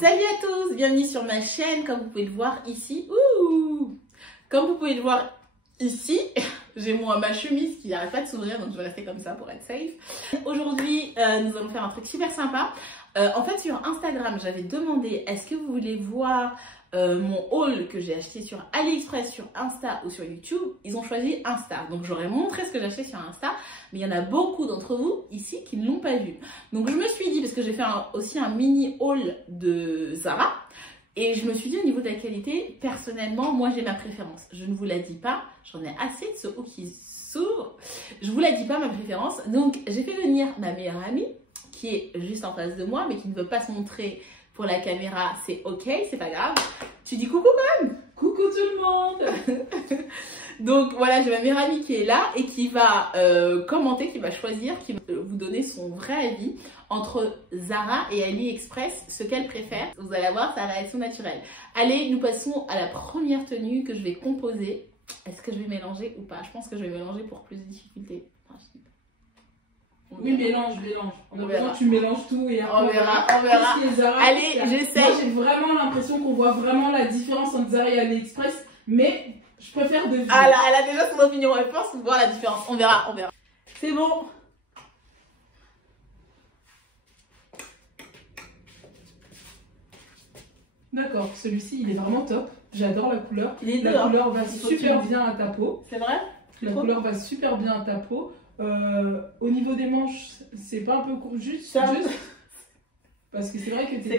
Salut à tous, bienvenue sur ma chaîne. Comme vous pouvez le voir ici, comme vous pouvez le voir ici, j'ai ma chemise qui n'arrête pas de s'ouvrir, donc je vais rester comme ça pour être safe. Aujourd'hui, nous allons faire un truc super sympa. En fait, sur Instagram, j'avais demandé est-ce que vous voulez voir mon haul que j'ai acheté sur AliExpress, sur Insta ou sur YouTube. Ils ont choisi Insta, donc j'aurais montré ce que j'ai acheté sur Insta, mais il y en a beaucoup d'entre vous ici qui ne l'ont pas vu. Donc je me suis dit, parce que j'ai fait aussi un mini haul de Zara, et je me suis dit au niveau de la qualité, personnellement, moi j'ai ma préférence. Je ne vous la dis pas, j'en ai assez de ce haut qui s'ouvre, je vous la dis pas ma préférence. Donc j'ai fait venir ma meilleure amie, qui est juste en face de moi, mais qui ne veut pas se montrer pour la caméra, c'est ok, c'est pas grave. Tu dis coucou quand même. Coucou tout le monde. Donc voilà, j'ai ma meilleure amie qui est là et qui va commenter, qui va choisir, qui va vous donner son vrai avis entre Zara et AliExpress, ce qu'elle préfère. Vous allez voir sa réaction naturelle. Allez, nous passons à la première tenue que je vais composer. Est-ce que je vais mélanger ou pas? Je pense que je vais mélanger pour plus de difficulté. Oui, mélange. On verra. Tu mélanges tout et après on verra. Allez, j'essaie. Moi, j'ai vraiment l'impression qu'on voit vraiment la différence entre Zara et AliExpress, mais je préfère deviner. Ah là, elle a déjà son opinion. Elle pense voir la différence. On verra. C'est bon. D'accord, celui-ci, il est vraiment top. J'adore la couleur. La couleur va super bien à ta peau. C'est vrai? La couleur va super bien à ta peau. Au niveau des manches, c'est pas un peu juste parce que c'est vrai que tu es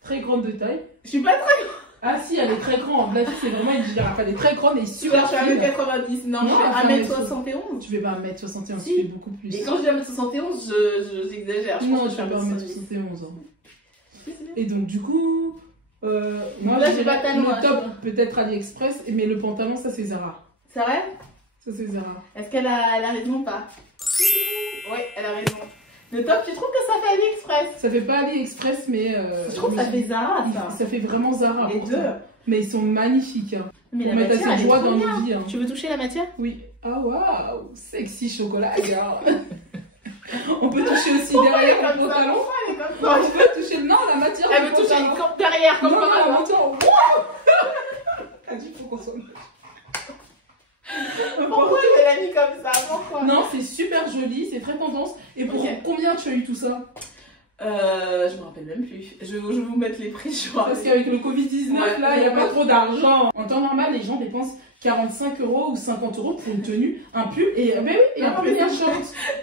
très grande de taille. Je suis pas très grande. Ah si, elle est très grande. La fille, c'est vraiment une girafe. Elle est très grande et super fine. Je fais 1m90. Non, je fais 1m71. Tu fais pas 1m71, si. Tu fais beaucoup plus. Et quand je dis 1m71, j'exagère. Non, je fais pas 1m71. Et donc du coup, moi là, j'ai pas le top peut-être AliExpress, mais le pantalon, ça c'est Zara. C'est vrai? Ça c'est Zara. Est-ce qu'elle a raison ou pas? Oui, elle a raison. Le top, tu trouves que ça fait AliExpress? Ça fait pas AliExpress, mais je trouve que ça fait Zara, ça. Ça fait vraiment Zara. Les deux. Mais ils sont magnifiques. Hein. Mais la matière, elle est trop dans nos vies. Hein. Tu veux toucher la matière? Oui. Ah waouh, sexy chocolat, regarde. On peut toucher aussi derrière le pantalon. On peut toucher la matière. Elle veut toucher derrière comme ça. Attends. Elle dit faut qu'on soit. Pourquoi elle l'a mis comme ça? Pourquoi? Non, c'est super joli, c'est très tendance. Et pour combien tu as eu tout ça? Je me rappelle même plus. Je vais vous mettre les prix, je crois. Parce qu'avec le Covid-19, là, il n'y a pas trop d'argent. En temps normal, les gens dépensent 45 € ou 50 € pour une tenue, un pull et, un pull et un short.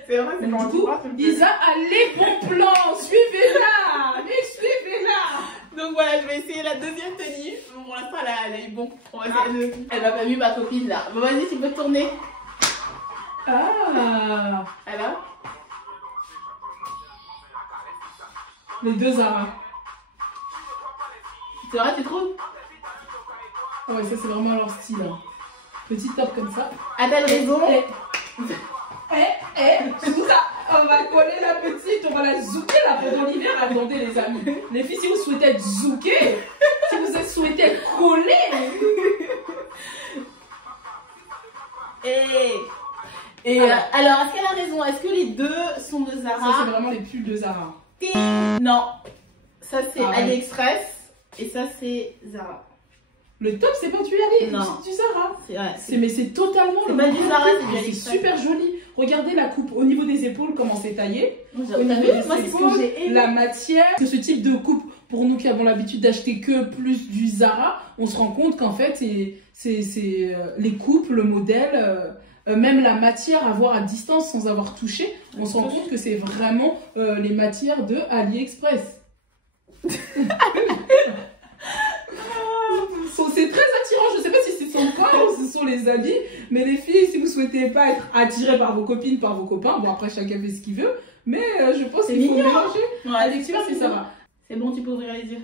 C'est vrai, c'est du coup, Isa a les bons plans. Suivez-la. Mais suivez-la. Donc voilà, je vais essayer la deuxième tenue. Bon, pour l'instant, elle a eu bon. Elle m'a pas vu ma copine là. Bon, vas-y, tu peux tourner. Ah. Alors? Les deux Zara. C'est vrai, tu trouves? Ah ouais, ça c'est vraiment leur style. Petit top comme ça. A-t-elle raison? Tout ça, on va coller la petite, on va la zouker là pendant l'hiver. Attendez les amis. Les filles, si vous souhaitez être zoukées, si vous souhaitez être collées. Alors, est-ce qu'elle a raison? Est-ce que les deux sont de Zara? Ça c'est vraiment les pulls de Zara. Non, ça c'est AliExpress et ça c'est Zara. Le top c'est pas du Zara. C'est vrai. Mais c'est totalement le pas du Zara, c'est super joli. Regardez la coupe au niveau des épaules, comment c'est taillé. Moi c'est ce que j'ai aimé. La matière, ce type de coupe, pour nous qui avons l'habitude d'acheter que plus du Zara, on se rend compte qu'en fait c'est les coupes, le modèle. Même la matière à voir à distance sans avoir touché, on se rend compte que c'est vraiment les matières de AliExpress. C'est très attirant, je ne sais pas si c'est son corps ou ce sont les habits, mais les filles, si vous ne souhaitez pas être attirées par vos copines, par vos copains, bon après chacun fait ce qu'il veut, mais je pense qu'il faut mélanger. AliExpress et ça va. C'est bon, tu peux ouvrir les yeux.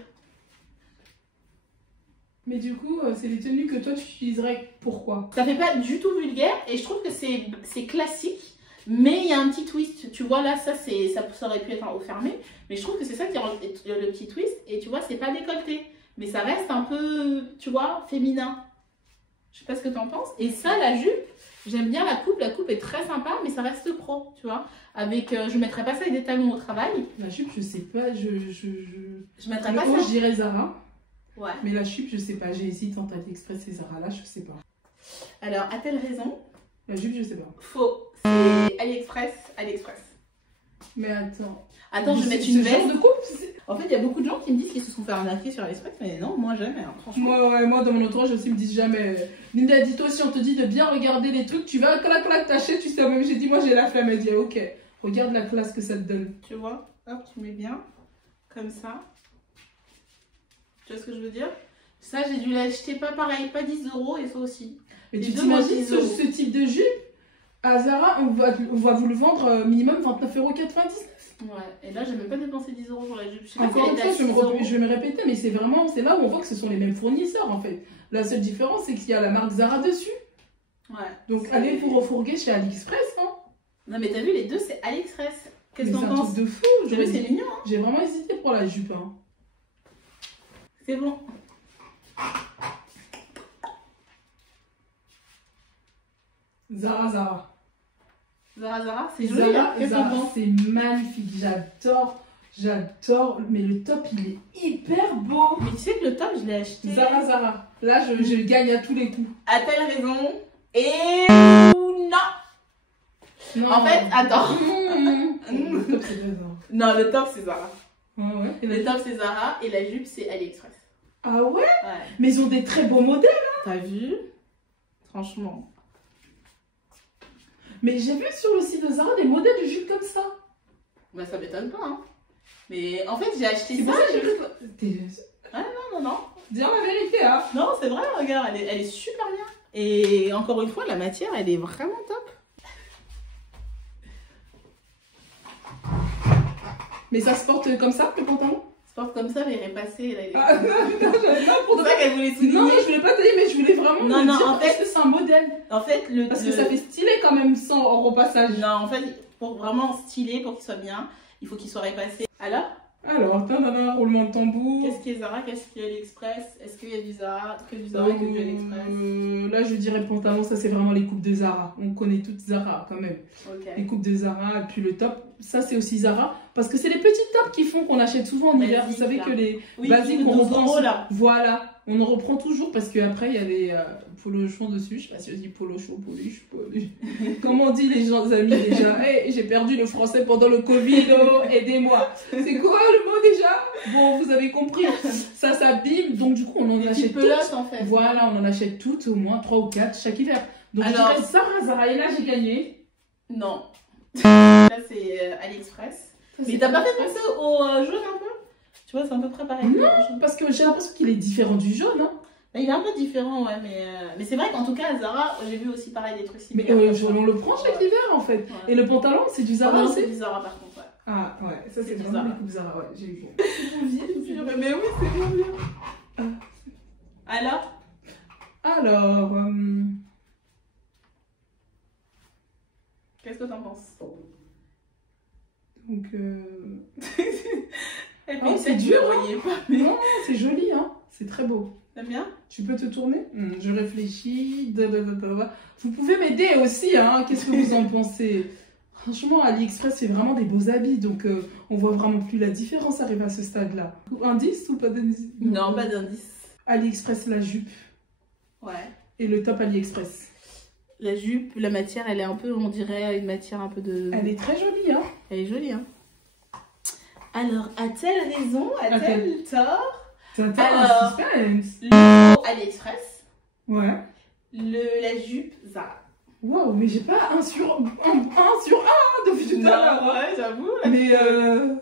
Mais du coup, c'est des tenues que toi tu utiliserais pourquoi? Ça fait pas du tout vulgaire et je trouve que c'est classique, mais il y a un petit twist. Tu vois là, ça aurait pu être en haut fermé, mais je trouve que c'est ça qui rend le petit twist. Et tu vois, c'est pas décolleté, mais ça reste un peu, tu vois, féminin. Je sais pas ce que tu en penses. Et ça, la jupe, J'aime bien la coupe est très sympa, mais ça reste pro, tu vois. Avec, je mettrais pas ça avec des talons au travail. La jupe, je sais pas, je mettrais pas haut, ça. je dirais Zara. Ouais. Mais la jupe, je sais pas, j'ai hésité entre AliExpress et Zara, là, je sais pas. Alors, a-t-elle raison? La jupe, je sais pas. Faux, c'est AliExpress. Mais attends. Attends, je vais mettre ce une genre veste. de coupe, En fait, il y a beaucoup de gens qui me disent qu'ils se sont fait arnaquer sur AliExpress, mais non, moi jamais, hein, franchement. moi, dans mon entourage aussi, ils me disent jamais. Linda, dis-toi, si on te dit de bien regarder les trucs, tu vas clac, t'achètes, tu sais, même j'ai dit, moi j'ai la flemme, elle dit, ok, regarde la classe que ça te donne. Tu vois, hop, tu mets bien, comme ça. Tu vois ce que je veux dire? Ça, j'ai dû l'acheter pas pareil, pas 10 € et ça aussi. Mais Et tu deux t'imagines moins 10 euros. ce type de jupe à Zara, on va vous le vendre minimum 29,99 €. Ouais, et là, j'ai même pas dépensé 10 € pour la jupe. Je sais pas Encore si une elle fois, était à 6 €. je vais me répéter, mais c'est là où on voit que ce sont les mêmes fournisseurs en fait. La seule différence, c'est qu'il y a la marque Zara dessus. Ouais. Donc allez vous refourguer chez AliExpress, hein. Non, mais t'as vu, les deux, c'est AliExpress. Qu'est-ce Mais que c'est t'en un penses? truc de fou. C'est mignon, hein? J'ai vraiment hésité pour la jupe, hein. C'est bon. Zara. Zara, c'est joli, hein? Qu'est-ce que t'en penses? c'est magnifique, j'adore, mais le top il est hyper beau. Mais tu sais que le top, je l'ai acheté. Zara, là je gagne à tous les coups. A-t-elle raison? Et non. Non. En fait, attends. Le top c'est pas Zara. Non, le top, c'est Zara. Ouais. Et Le top, c'est Zara et la jupe, c'est AliExpress. Ah ouais? Ouais. Mais ils ont des très beaux modèles. T'as vu? Franchement. Mais j'ai vu sur le site de Zara des modèles de jupes comme ça. Bah, ça m'étonne pas, hein. Mais en fait, j'ai acheté C'est ça. pour ça que j'ai j'ai vu- vu. Non. Dire la vérité, hein. Non, c'est vrai, regarde, elle est super bien. Et encore une fois, la matière, elle est vraiment top. Mais ça se porte comme ça, le pantalon? Se porte comme ça, mais repassé. Là, il est... Ah non, putain, j'avais pas C'est pour pour ça qu'elle voulait souligner. Non, je voulais pas tailler, mais je voulais vraiment Non, me non, dire en fait- parce que c'est un modèle. En fait, Parce que ça fait stylé quand même sans au repassage. Non, en fait, pour vraiment styler, pour qu'il soit bien, il faut qu'il soit repassé. Alors, Alors, roulement de tambour. qu'est-ce qui est Zara? Qu'est-ce qui est AliExpress? Est-ce qu'il y a du Zara? Que du Zara, que du AliExpress? Là, je dirais pantalon, ça c'est vraiment les coupes de Zara. On connaît toutes Zara quand même. Ok. Les coupes de Zara, et puis le top, ça c'est aussi Zara. Parce que c'est les petits tops qui font qu'on achète souvent en hiver. Vous Basique, savez là. que les Oui, basiques, on on reprend. là. Voilà, on en reprend toujours parce qu'après il y a les polochons dessus. Je sais pas si on dit polochon, poluche. Comment on dit les gens, amis déjà? Hey, j'ai perdu le français pendant le Covid, oh, aidez-moi. C'est quoi le mot déjà? Bon, vous avez compris, ça s'abîme, donc du coup on en Des achète petites toutes. pelotes, en fait. Voilà, on en achète toutes, au moins 3 ou 4 chaque hiver. Donc Alors- je dirais Zara, et là j'ai gagné. Non. Là, c'est AliExpress. Ça, Mais c'est t'as pas fait AliExpress. penser au jaune un peu? Tu vois, c'est un peu près pareil. Non. Parce que j'ai l'impression qu'il est différent du jaune, hein. Il est un peu différent, ouais, mais c'est vrai qu'en tout cas, à Zara, j'ai vu aussi pareil des trucs Mais similaires. on le prend chaque hiver en fait. Ouais. Et le pantalon, c'est du Zara Non, aussi? c'est du Zara par contre, ouais. Ah ouais, ça c'est du vraiment Zara. les coupes Zara, ouais, j'ai vu. Mais oui, c'est bon bien. Alors? Alors, Qu'est-ce que t'en penses? donc, Elle Oh, fait c'est une tête, dur, je la voyais pas. Mais... non, c'est joli, hein. C'est très beau. T'aimes bien? Tu peux te tourner? Je réfléchis. Vous pouvez m'aider aussi, hein. Qu'est-ce que vous en pensez? Franchement, AliExpress, c'est vraiment des beaux habits, donc on voit vraiment plus la différence arriver à ce stade-là. Indice ou pas d'indice? Non, pas d'indice. AliExpress, la jupe Ouais. et le top AliExpress. La jupe, la matière, elle est un peu, on dirait, une matière un peu de... Elle est très jolie, hein. Elle est jolie, hein. Alors, a-t-elle raison? A-t-elle tort? T'as Alors- un suspense. Le haut AliExpress, Ouais. la jupe Zara. Waouh, mais j'ai pas un sur un depuis tout à l'heure. Hein. ouais, j'avoue. Mais,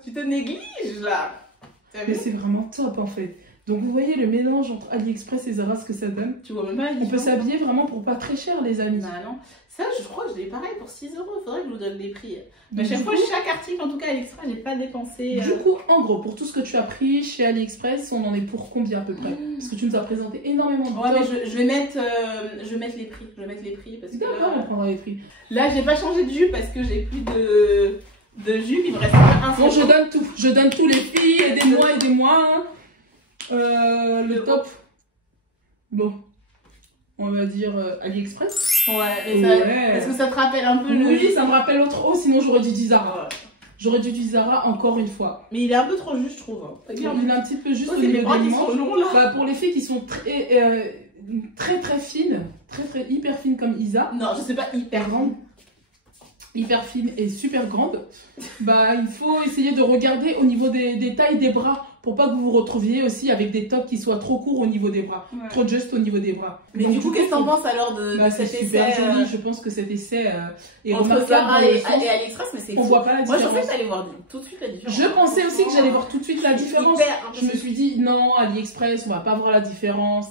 Tu te négliges, là. T'as vu? mais c'est vraiment top en fait. Donc vous voyez le mélange entre AliExpress et Zara, ce que ça donne. Tu vois même pas la On peut différence. s'habiller vraiment pour pas très cher, les amis. Bah non. Ça, je crois que je l'ai pareil pour 6 €. Faudrait que je vous donne les prix. Mais Donc, chaque du fois, coup- chaque article, en tout cas, AliExpress, j'ai pas dépensé. Du coup, en gros, pour tout ce que tu as pris chez AliExpress, on en est pour combien à peu près? Parce que tu nous as présenté énormément de Ouais, mais tops. je vais mettre les prix. Je vais mettre les prix parce que D'accord, on prendra les prix. là, j'ai pas changé de jupe parce que j'ai plus de jupe. Il me reste un Bon, seul. je donne tout. Je donne tous les filles, aidez-moi. Le top. Bon. on va dire AliExpress. Ouais, mais ça, Ouais. parce que ça te rappelle un peu le... Oui, ça me rappelle autre. Oh, sinon j'aurais dû dire Zara. J'aurais dû dire Zara encore une fois. Mais il est un peu trop juste, je trouve. Hein. Regarde, il est un petit peu juste Oh, au c'est les niveau bras des qui sont manches. longs là. Bah, pour les filles qui sont très fines, hyper fines comme Isa, Non, je sais pas, hyper grande. hyper fine et super grande, bah il faut essayer de regarder au niveau des tailles des bras pour pas que vous vous retrouviez aussi avec des tops qui soient trop courts au niveau des bras, trop juste au niveau des bras. Mais donc, du coup, qu'est-ce que t'en penses alors de bah, cet c'est super essai joli, je pense que cet essai est entre remarquable Zara dans le et sens AliExpress, mais c'est on fou. voit pas la Moi, je différence. pensais que t'allais voir tout de suite la différence. Je pensais aussi que j'allais voir tout de suite la différence. Hyper Je me suis dit non, AliExpress, on va pas voir la différence.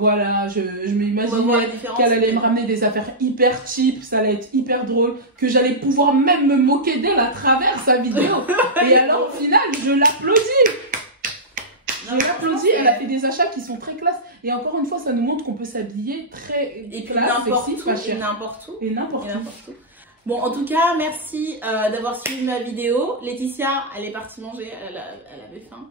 Voilà, je m'imaginais qu'elle allait me ramener des affaires hyper cheap, ça allait être hyper drôle, que j'allais pouvoir même me moquer d'elle à travers sa vidéo. Et alors au final, je l'applaudis. Elle a fait des achats qui sont très classe. Et encore une fois, ça nous montre qu'on peut s'habiller très et puis classe, n'importe sexy, où, pas cher. et n'importe où. Et n'importe où. Bon, en tout cas, merci d'avoir suivi ma vidéo. Laetitia, elle est partie manger, elle avait faim.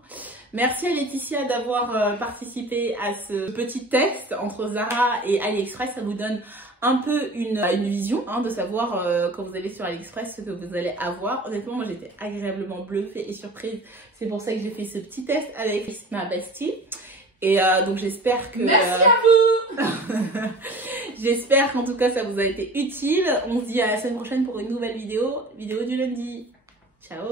Merci à Laetitia d'avoir participé à ce petit test entre Zara et AliExpress. Ça vous donne un peu une vision de savoir quand vous allez sur AliExpress ce que vous allez avoir. Honnêtement, moi j'étais agréablement bluffée et surprise. C'est pour ça que j'ai fait ce petit test avec ma bestie. Et donc j'espère que... Merci à vous. J'espère qu'en tout cas ça vous a été utile. On se dit à la semaine prochaine pour une nouvelle vidéo du lundi. Ciao.